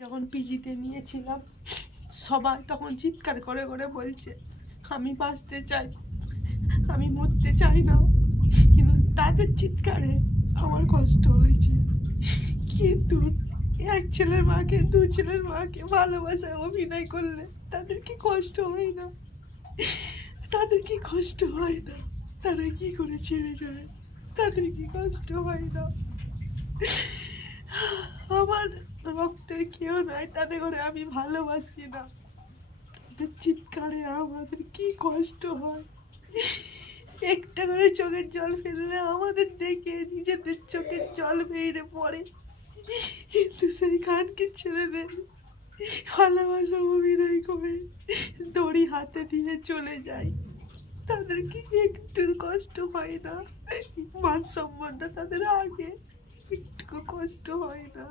যখন পিজিতে নিয়েছিলাম সবাই তখন চিৎকার করে করে বলছে আমি বাঁচতে চাই, আমি মরতে চাই না, কিন্তু তাদের চিৎকারে আমার কষ্ট হয়েছে। কিন্তু এক ছেলের মাকে দু ছেলের মাকে ভালোবাসায় অভিনয় করলে তাদের কি কষ্ট হয় না? তাদের কি কষ্ট হয় না? তারা কি করে ছেড়ে যায়? তাদের কি কষ্ট হয় না? আমার রক্তের কেউ নাই, তাতে করে আমি ভালোবাসি না, তাদের চিৎকারে আমাদের কি কষ্ট হয়। একটা করে চোখের জল ফেললে আমাদের দেখে নিজেদের চোখের জল বেরিয়ে পড়ে, কিন্তু সেই গানকে ছেড়ে দেয় ভালোবাসা অভিনয় করে দড়ি হাতে নিয়ে চলে যায়। তাদের কি একটু কষ্ট হয় না? মান সম্মানটা তাদের আগে একটু কষ্ট হয় না?